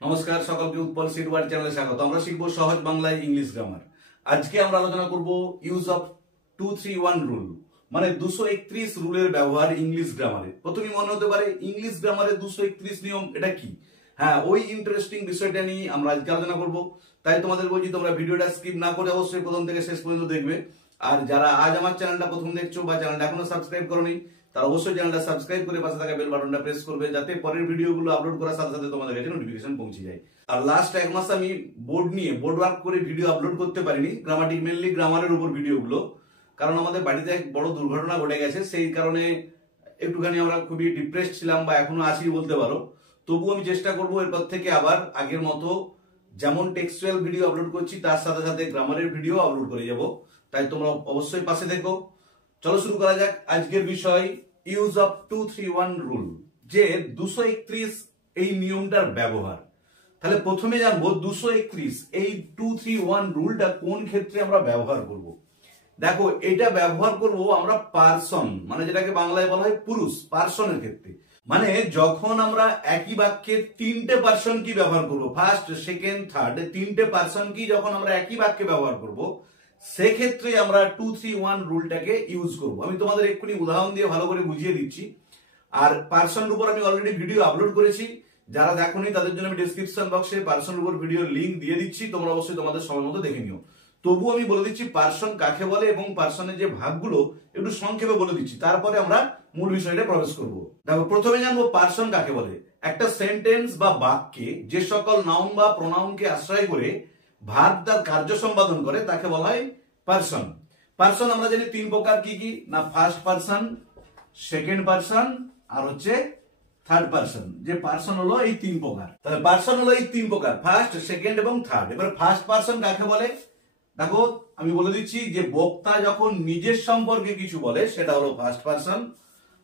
নমস্কার সকলকে Utpal seat word চ্যানেলে স্বাগত। আমরা শিখবো সহজ বাংলায় ইংলিশ গ্রামার। আজকে আমরা আলোচনা করব ইউজ অফ 231 রুল, মানে 231 রুলের ব্যবহার ইংলিশ গ্রামারে। প্রথমেই মনে হতে পারে ইংলিশ গ্রামারে 231 নিয়ম এটা কি? হ্যাঁ, ওই ইন্টারেস্টিং বিষয়টা নিয়ে আমরা আজকে আলোচনা করব। তাই তোমাদের বলছি তোমরা ভিডিওটা স্কিপ না করে অবশ্যই প্রথম থেকে শেষ পর্যন্ত দেখবে। আর যারা আজ আমার চ্যানেলটা প্রথম দেখছো বা চ্যানেলটা এখনো সাবস্ক্রাইব করোনি, তারা অবশ্যই চ্যানেলটা সাবস্ক্রাইব করে পাশে থাকা বেল বাটনটা প্রেস করবে, যাতে পরের ভিডিওগুলো আপলোড করার সাথে সাথে তোমাদের কাছে নোটিফিকেশন পৌঁছে যায়। আর লাস্ট এক মাস আমি বোর্ড ওয়ার্ক করে ভিডিও আপলোড করতে পারিনি, গ্রামাটিক মেনলি গ্রামারের উপর ভিডিওগুলো, কারণ আমাদের বাড়িতে এক বড় দুর্ঘটনা ঘটে গেছে। সেই কারণে একটুখানি আমরা খুবই ডিপ্রেসড ছিলাম, বা এখনো আছি বলতে পারো। তবুও আমি চেষ্টা করবো এরপর থেকে আবার আগের মতো যেমন টেক্সচুয়াল ভিডিও আপলোড করছি তার সাথে সাথে গ্রামারের ভিডিও আপলোড করে যাব। তাই তোমরা অবশ্যই পাশে দেখো। চলো শুরু করা যাক আজকের বিষয়, ইউজ অফ 231 রুল, যে 231 এই নিয়মটার ব্যবহার। তাহলে প্রথমে জানবো 231 এই 231 রুলটা কোন ক্ষেত্রে আমরা ব্যবহার করব। দেখো, এটা ব্যবহার করব আমরা পারসন, মানে যেটাকে বাংলায় বলা হয় পুরুষ, পারসনের ক্ষেত্রে। মানে যখন আমরা একই বাক্যে তিনটে পারসন কি ব্যবহার করব, ফার্স্ট সেকেন্ড থার্ড, তিনটে পারসন কি যখন আমরা একই বাক্যে ব্যবহার করব, সেক্ষেত্রে আমরা 231 রুলটাকে ইউজ করব। আমি তোমাদের এক্ষুনি উদাহরণ দিয়ে ভালো করে বুঝিয়ে দিচ্ছি। আর পারসনের উপর আমি অলরেডি ভিডিও আপলোড করেছি, যারা দেখোনি তাদের জন্য আমি ডেসক্রিপশন বক্সে পারসনের উপর ভিডিও লিংক দিয়ে দিচ্ছি, তোমরা অবশ্যই তোমাদের সময় মতো দেখে নিও। তবু আমি বলে দিচ্ছি পারসন কাকে বলে এবং পারসনের যে ভাগগুলো একটু সংক্ষেপে বলে দিচ্ছি, তারপরে আমরা মূল বিষয়টা প্রবেশ করব। দেখো, প্রথমে জানবো পারসন কাকে বলে। একটা সেন্টেন্স বা বাক্যে যে সকল নাউন বা প্রোনাউনকে আশ্রয় করে ভার্ব তার কার্য সম্পাদন করে তাকে বলা হয় পারসন। পারসন আমরা জানি তিন প্রকার, কি কি না, ফার্স্ট পারসন, সেকেন্ড পারসন আর হচ্ছে থার্ড পারসন। যে পারসন হলো এই তিন প্রকার। তাহলে পারসন হলো এই তিন প্রকার, ফার্স্ট সেকেন্ড এবং থার্ড। এবার ফার্স্ট পারসন কাকে বলে? দেখো, আমি বলে দিচ্ছি যে বক্তা যখন নিজের সম্পর্কে কিছু বলে সেটা হলো ফার্স্ট পারসন।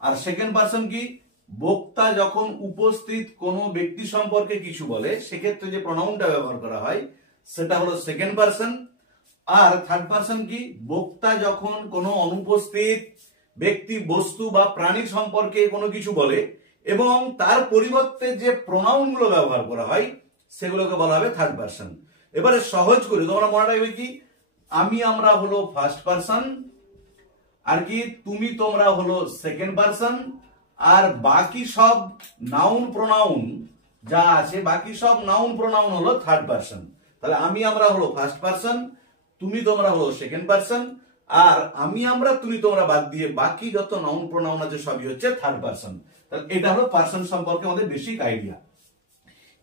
আর সেকেন্ড পারসন কি, বক্তা যখন উপস্থিত কোনো ব্যক্তি সম্পর্কে কিছু বলে সেক্ষেত্রে যে প্রোনাউনটা ব্যবহার করা হয় সেটা হলো সেকেন্ড পারসন। আর থার্ড পারসন কি, বক্তা যখন কোনো অনুপস্থিত ব্যক্তি, বস্তু বা প্রাণী সম্পর্কে কোনো কিছু বলে এবং তার পরিবর্তে যে প্রোনাউনগুলো ব্যবহার করা হয় সেগুলোকে বলা হবে থার্ড পারসন। এবারে সহজ করে তোমরা মনে রাখবে কি, আমি আমরা হলো ফার্স্ট পারসন, আর কি তুমি তোমরা হলো সেকেন্ড পারসন, আর বাকি সব নাউন প্রোনাউন যা আছে, বাকি সব নাউন প্রোনাউন হলো থার্ড পারসন। তাহলে আমি আমরা হলো ফার্স্ট পারসন, তুমি তোমরা হলো সেকেন্ড পারসন, আর আমি আমরা তুমি তোমরা বাদ দিয়ে বাকি যত নাউন প্রোনাউন আছে সবই হচ্ছে থার্ড পারসন। তাহলে এটা হলো পারসন সম্পর্কে আমাদের বেসিক আইডিয়া।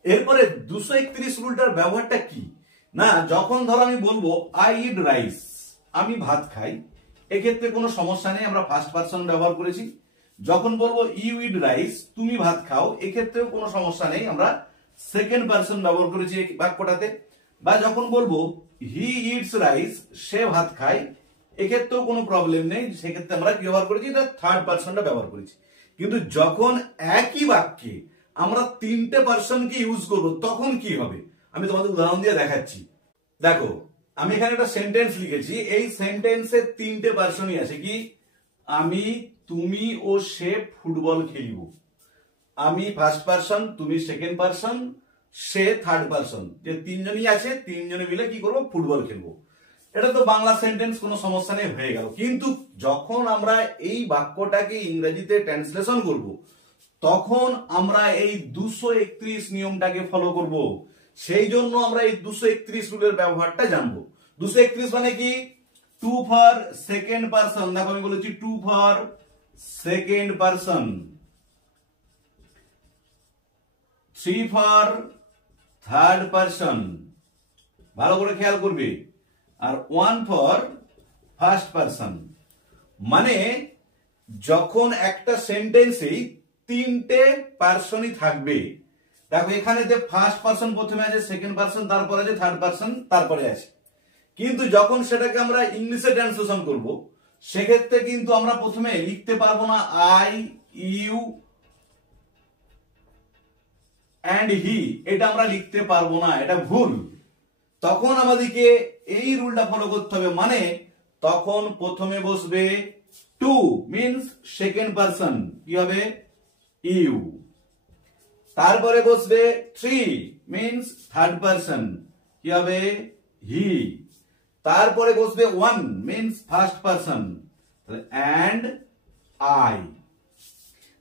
এরপরে 231 রুলটার ব্যবহারটা কি না, যখন ধরো আমি বলবো আই ইট রাইস, আমি ভাত খাই, এক্ষেত্রে কোনো সমস্যা নেই, আমরা ফার্স্ট পারসন ব্যবহার করেছি। যখন বলবো ইউ ইট রাইস, তুমি ভাত খাও, এক্ষেত্রেও কোনো সমস্যা নেই, আমরা সেকেন্ড পারসন ব্যবহার করেছি এই বাক্যটাতে। বা যখন বলবো হি ইটস রাইস, সে ভাত খায়, এক্ষেত্রেও কোনো প্রবলেম নেই, সেক্ষেত্রে আমরা কি ব্যবহার করেছি, এটা থার্ড পারসনটা ব্যবহার করেছি। কিন্তু যখন একই বাক্যে আমরা তিনটে পারসনকে ইউজ করব তখন কি হবে, আমি তোমাদের উদাহরণ দিয়ে দেখাচ্ছি। দেখো, আমি এখানে একটা সেন্টেন্স লিখেছি, এই সেন্টেন্সে তিনটে পারসনই আছে, কি, আমি, তুমি ও সে ফুটবল খেলিব। আমি ফার্স্ট পারসন, তুমি সেকেন্ড পারসন, সে থার্ড পারসন, যে তিনজনই আছে, তিনজনে মিলে কি করবো, ফুটবল খেলবো। এটা তো বাংলা সেন্টেন্স, কোনো সমস্যা নেই, হয়ে গেল। কিন্তু যখন আমরা এই বাক্যটাকে ইংরেজিতে ট্রান্সলেশন করব তখন আমরা এই 231 নিয়মটাকে ফলো করব। সেই জন্য আমরা এই 231 রুলের ব্যবহারটা জানবো। 231 মানে কি, টু ফর সেকেন্ড পারসন। দেখো, আমি বলেছি two for second person, three for third person, ভালো করে খেয়াল করবে, আর ওয়ান ফর ফার্স্ট পারসন। মানে যখন একটা সেন্টেন্সেই তিনটে পারসনই থাকবে, দেখো এখানে যে ফার্স্ট পারসন প্রথমে আছে, সেকেন্ড পারসন তারপরে আছে, থার্ড পারসন তারপরে আছে। কিন্তু যখন সেটাকে আমরা ইংলিশে ট্রান্সলেশন করব সেক্ষেত্রে কিন্তু আমরা প্রথমে লিখতে পারবো না আই, ইউ অ্যান্ড হি, এটা আমরা লিখতে পারবো না, এটা ভুল। তখন আমাদেরকে এই রুলটা ফলো করতে হবে, মানে তখন প্রথমে বসবে টু, মিন্স সেকেন্ড পারসন, কি হবে, ইউ। তারপরে বসবে থ্রি, মিন্স থার্ড পারসন, কি হবে হি। তারপরে বসবে one means first person, and I.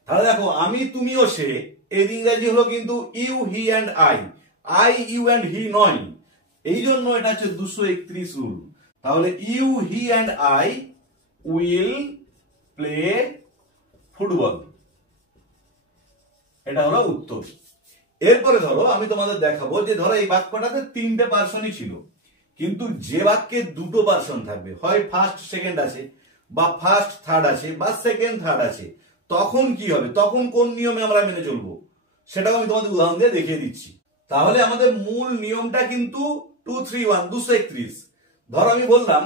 তাহলে দেখো আমি তুমি ও সে এর ইংরেজি হলো কিন্তু you he and I you and he নয়। এই জন্য এটা হচ্ছে 231 রুল। তাহলে you he and I will play football, এটা হলো উত্তর। এরপরে ধরো আমি তোমাদের দেখাবো যে ধরো এই বাক্যটাতে তিনটে পার্সনই ছিল, কিন্তু যে বাক্যে দুটো পার্সন থাকবে, হয় ফার্স্ট সেকেন্ড আছে, বা ফার্স্ট থার্ড আছে, বা সেকেন্ড থার্ড আছে, তখন কি হবে, তখন কোন নিয়মে আমরা মেনে চলবো সেটাও আমি তোমাদের উদাহরণ দিয়ে দেখিয়ে দিচ্ছি। তাহলে আমাদের মূল নিয়মটা কিন্তু 231 231। ধরো আমি বললাম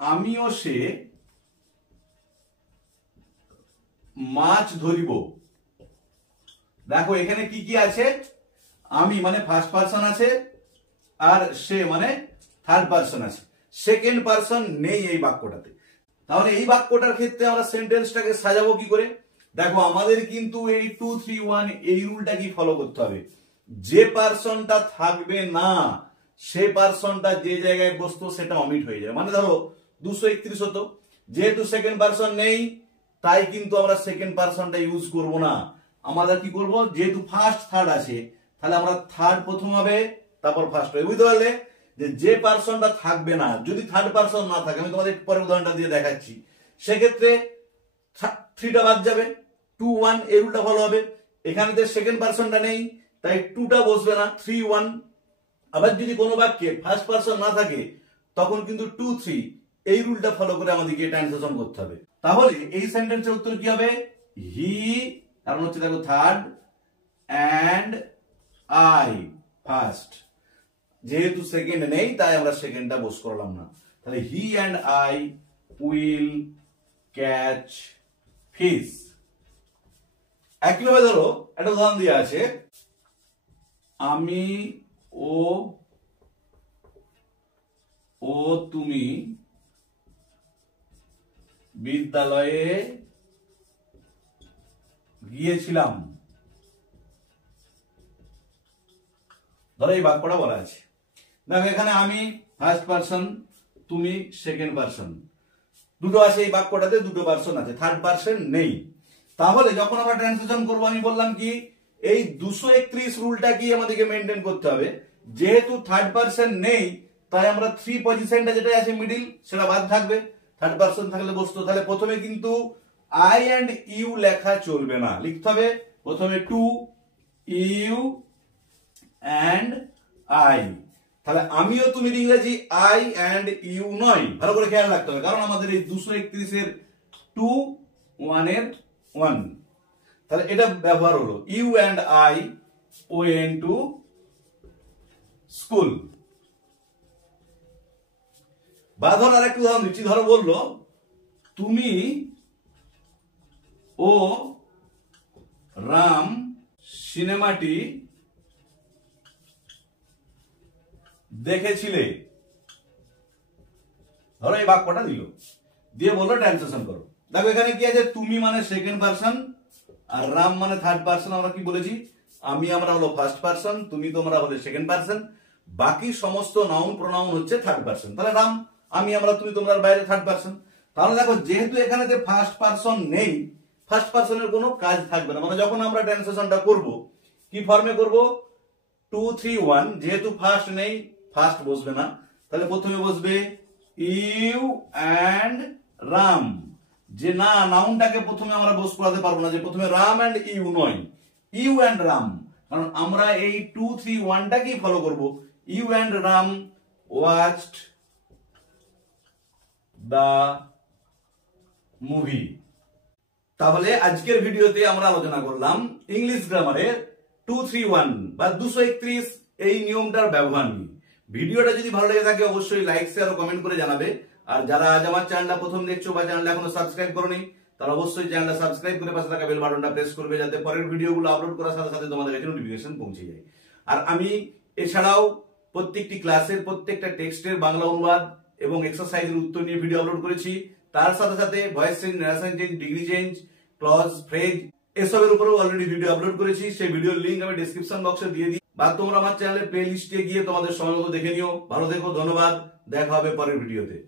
আমি ও সে মাছ ধরিব। দেখো এখানে কি কি আছে, আমি মানে ফার্স্ট পারসন আছে, আর সে মানে থার্ড পারসন আছে, সেকেন্ড পারসন নেই এই বাক্যটাতে। তাহলে এই বাক্যটার ক্ষেত্রে আমরা সেন্টেন্সটাকে সাজাবো কি করে? দেখো আমাদের কিন্তু এই 231 এই রুলটা কি ফলো করতে হবে, যে পারসনটা থাকবে না সে পারসনটা যে জায়গায় বসতো সেটা অমিট হয়ে যায়। মানে ধরো 231 হতো, যেহেতু সেকেন্ড পারসন নেই তাই কিন্তু আমরা সেকেন্ড পারসনটা ইউজ করব না। আমরা কি করব, যেহেতু ফার্স্ট থার্ড আছে তাহলে আমরা থার্ড প্রথম হবে তারপর ফার্স্ট হবে। বুঝতে পারলে যে পারসনটা থাকবে না, যদি থার্ড পারসন না থাকে, আমি তোমাদের পরের উদাহরণটা দিয়ে দেখাচ্ছি, সেক্ষেত্রে 3টা বাদ যাবে, 2 1 এই রুলটা ফলো হবে। এখানে সেকেন্ড পারসনটা নেই তাই 2টা বসবে না, 3 1। আবার যদি কোনো বাক্যে ফার্স্ট পারসন না থাকে তখন কিন্তু 2 3 এই রুলটা ফলো করে আমাদেরকে ট্রান্সলেশন করতে হবে। তাহলে এই সেন্টেন্সের উত্তর কি হবে, হি কারণ হচ্ছে দেখো থার্ড, অ্যান্ড আই ফার্স্ট। যেহেতু সেকেন্ড নেই তাই আমরা সেকেন্ডটা বস করলাম না। তাহলে হি and I will catch fish. একইভাবে ধরো একটা উদাহরণ দেওয়া আছে, আমি ও তুমি বিদ্যালয়ে গিয়েছিলাম। ধরো এই বাক্যটা বলা আছে, দেখো এখানে আমি ফার্স্ট পারসন, তুমি সেকেন্ড পারসন, দুটো আছে এই বাক্যটাতে, দুটো পারসন আছে, থার্ড পারসন নেই। তাহলে যখন আমরা ট্রান্সলেশন করবো আমি বললাম কি এই 231 রুলটা কি আমাদেরকে মেনটেন করতে হবে, যেহেতু থার্ড পারসন নেই তাই আমরা 3 পজিশনটা যেটা আছে মিডিল সেটা বাদ থাকবে, থার্ড পারসন থাকলে বসতো। তাহলে প্রথমে কিন্তু আই অ্যান্ড ইউ লেখা চলবে না, লিখতে হবে প্রথমে 2 ইউ অ্যান্ড আই। তাহলে আমিও তুমি ইংরেজি আই অ্যান্ড ইউ নয়, ভালো করে খেয়াল রাখতে হবে, কারণ আমাদের এই 231 এর 2 1 এর 1। তাহলে এটা ব্যবহার হলো you and I went to school. বা ধর আর একটু উদাহরণ দিচ্ছি, ধরো বললো তুমি ও রাম সিনেমাটি দেখেছিলে। ধরো এই বাক্যটা দিল, দিয়ে বললো ট্রান্সলেশন করো। দেখো এখানে কি আছে, তুমি মানে সেকেন্ড পারসন আর রাম মানে থার্ড পারসন। আমরা কি বলেছি, আমরা হলো ফার্স্ট পারসন, তুমি তোমরা হলে সেকেন্ড পারসন, বাকি সমস্ত নাউন প্রোনাউন হচ্ছে থার্ড পারসন। তাহলে রাম আমরা তুমি তোমরা বাইরে থার্ড পারসন। তাহলে দেখো যেহেতু এখানে ফার্স্ট পারসন নেই, ফার্স্ট পারসনের কোনো কাজ থাকবে না। মানে যখন আমরা ট্রান্সলেশনটা করব কি ফর্মে করব, 2 3 1, যেহেতু ফার্স্ট নেই ফার্স্ট বসবে না, তাহলে প্রথমে বসবে ইউ অ্যান্ড রাম। যে না নাউনটাকে প্রথমে আমরা বস করাতে পারবো না, যে প্রথমে রাম অ্যান্ড ইউ নয়, ইউ অ্যান্ড রাম, কারণ আমরা এই 2 3 1টাকেই ফলো করব। You and Ram watched the movie. তাহলে আজকের ভিডিওতে আমরা আলোচনা করলাম ইংলিশ গ্রামারের 231 বা 231 এই নিয়মটার ব্যবহার নিয়ে। ভিডিওটা যদি ভালো লেগে থাকে অবশ্যই লাইক শেয়ার ও কমেন্ট করে জানাবে। আর যারা আজ আমার চ্যানেলটা প্রথম দেখছো বা চ্যানেলটা এখনো সাবস্ক্রাইব করোনি তারা অবশ্যই চ্যানেলটা সাবস্ক্রাইব করে পাশে থাকা বেল বাটনটা প্রেস করবে, যাতে পরের ভিডিওগুলো আপলোড করার সাথে সাথে তোমাদের কাছে নোটিফিকেশন পৌঁছে যায়। আর আমি এছাড়াও প্রত্যেকটি ক্লাসের প্রত্যেকটা টেক্সটের বাংলা অনুবাদ এবং এক্সারসাইজের উত্তর নিয়ে ভিডিও আপলোড করেছি। তার সাথে সাথে voice change, narration change, degree change, clause, phrase এসবের উপরেও অলরেডি ভিডিও আপলোড করেছি। সেই ভিডিওর লিংক আমি ডেসক্রিপশন বক্সে দিয়ে দিই। বা তোমরা আমার চ্যানেলে প্লে লিস্টে গিয়ে তোমাদের সময় মতো দেখে নিও। ভালো থেকো, ধন্যবাদ, দেখা হবে পরের ভিডিওতে।